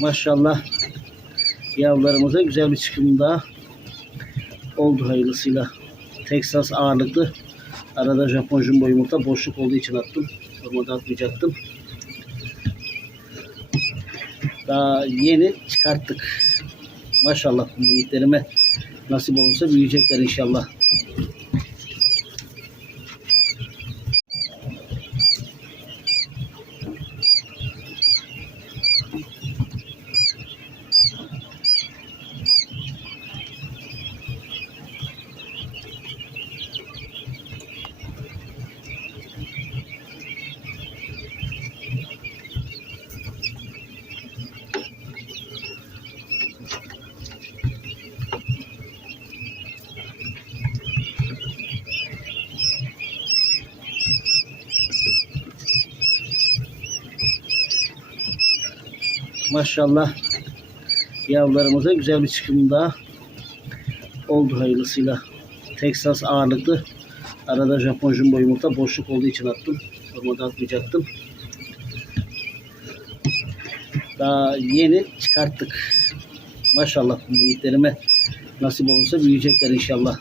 Maşallah yavrularımıza güzel bir çıkım daha oldu hayırlısıyla. Texas ağırlıklı. Arada Japon jumbo yumurta boşluk olduğu için attım. Normalde atmayacaktım. Daha yeni çıkarttık. Maşallah miniklerime nasip olursa büyüyecekler inşallah. Maşallah yavrularımıza güzel bir çıkım daha oldu hayırlısıyla. Texas ağırlıklı. Arada Japon jumbo yumurta boşluk olduğu için attım. Normalde atmayacaktım. Daha yeni çıkarttık. Maşallah miniklerime nasip olursa büyüyecekler inşallah.